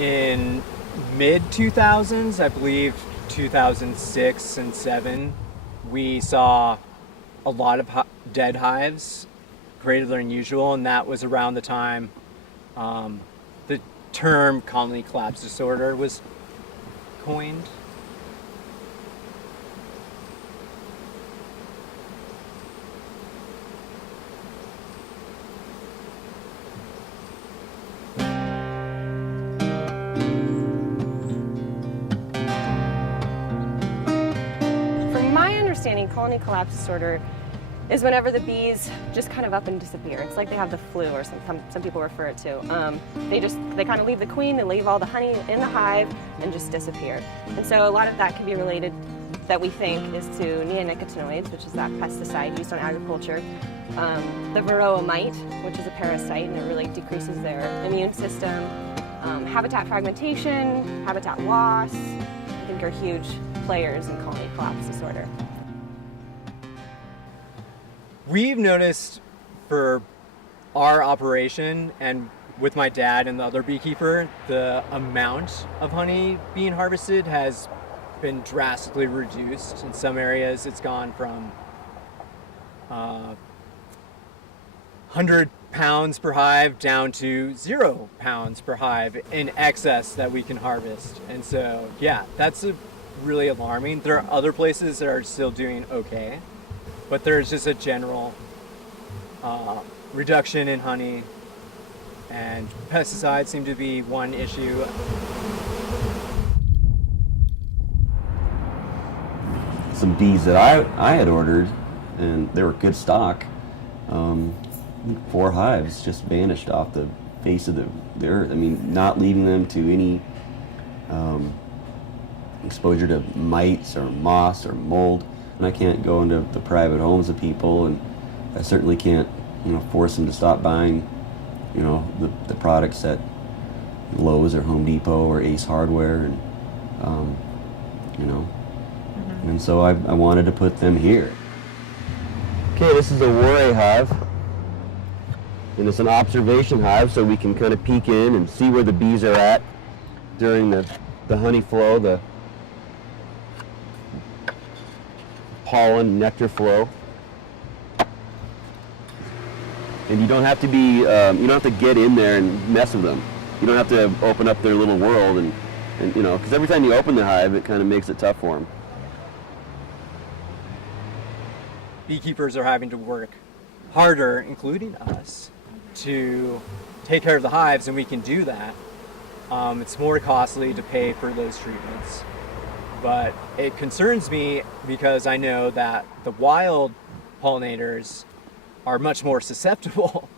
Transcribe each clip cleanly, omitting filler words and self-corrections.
in mid-2000s, I believe 2006 and 7, we saw a lot of dead hives, greater than usual, and that was around the time the term colony collapse disorder was coined. Colony collapse disorder is whenever the bees just kind of up and disappear. It's like they have the flu, or some people refer it to. They kind of leave the queen, they leave all the honey in the hive and just disappear. And so a lot of that can be related, that we think, is to neonicotinoids, which is that pesticide used on agriculture. The varroa mite, which is a parasite, and it really decreases their immune system. Habitat fragmentation, habitat loss, I think are huge players in colony collapse disorder. We've noticed for our operation, and with my dad and the other beekeeper, the amount of honey being harvested has been drastically reduced. In some areas it's gone from 100 pounds per hive down to 0 pounds per hive in excess that we can harvest. And so, yeah, that's really alarming. There are other places that are still doing okay, but there's just a general reduction in honey, and pesticides seem to be one issue. Some bees that I had ordered, and they were good stock, 4 hives just vanished off the face of the earth. I mean, not leaving them to any exposure to mites or moss or mold. And I can't go into the private homes of people, and I certainly can't, force them to stop buying, the products at Lowe's or Home Depot or Ace Hardware, and and so I wanted to put them here. Okay, this is a Warre hive, and it's an observation hive, so we can kind of peek in and see where the bees are at during the honey flow, the pollen, nectar flow. And you don't have to be, you don't have to get in there and mess with them. You don't have to open up their little world, and because every time you open the hive, it kind of makes it tough for them. Beekeepers are having to work harder, including us, to take care of the hives, and we can do that. It's more costly to pay for those treatments. But it concerns me because I know that the wild pollinators are much more susceptible.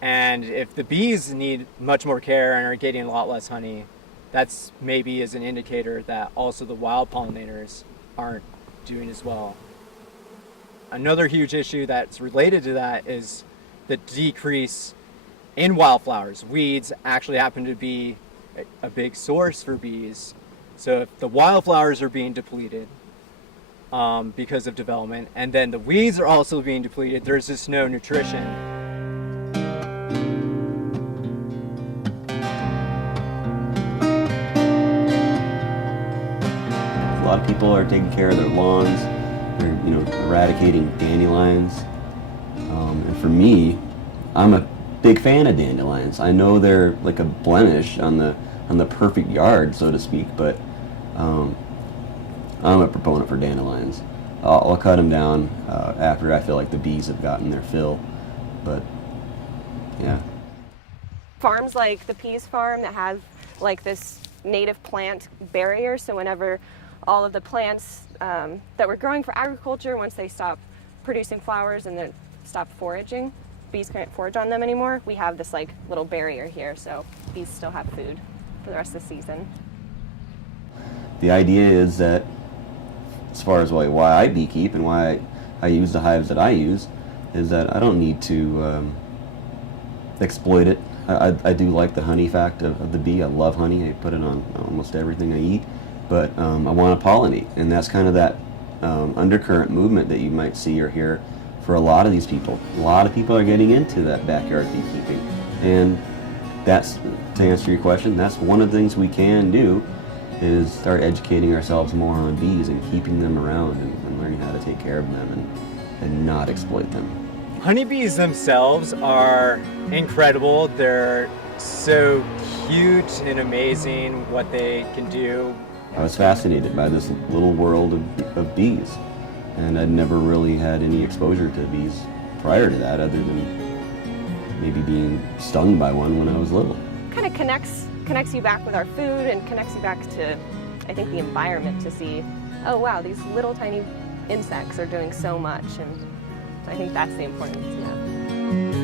And if the bees need much more care and are getting a lot less honey, that's maybe is an indicator that also the wild pollinators aren't doing as well. Another huge issue that's related to that is the decrease in wildflowers. Weeds actually happen to be a big source for bees. So if the wildflowers are being depleted because of development, and then the weeds are also being depleted, there's just no nutrition. A lot of people are taking care of their lawns. They're, eradicating dandelions. And for me, I'm a big fan of dandelions. I know they're like a blemish on the perfect yard, so to speak, but I'm a proponent for dandelions. I'll cut them down after I feel like the bees have gotten their fill, but yeah. Farms like the Peas farm that have like this native plant barrier, so whenever all of the plants that we're growing for agriculture, once they stop producing flowers and then stop foraging, bees can't forage on them anymore, we have this like little barrier here, so bees still have food for the rest of the season. The idea is that, as far as why I beekeep and why I use the hives that I use, is that I don't need to exploit it. I do like the honey fact of the bee. I love honey. I put it on almost everything I eat. But I want to pollinate, and that's kind of that undercurrent movement that you might see or hear for a lot of these people. A lot of people are getting into that backyard beekeeping, and that's to answer your question, that's one of the things we can do, is start educating ourselves more on bees and keeping them around and learning how to take care of them and not exploit them. Honeybees themselves are incredible. They're so cute and amazing what they can do. I was fascinated by this little world of bees, and I'd never really had any exposure to bees prior to that, other than maybe being stung by one when I was little. Kind of connects you back with our food and connects you back to, I think, the environment to see, oh wow, these little tiny insects are doing so much, and so I think that's the importance of that.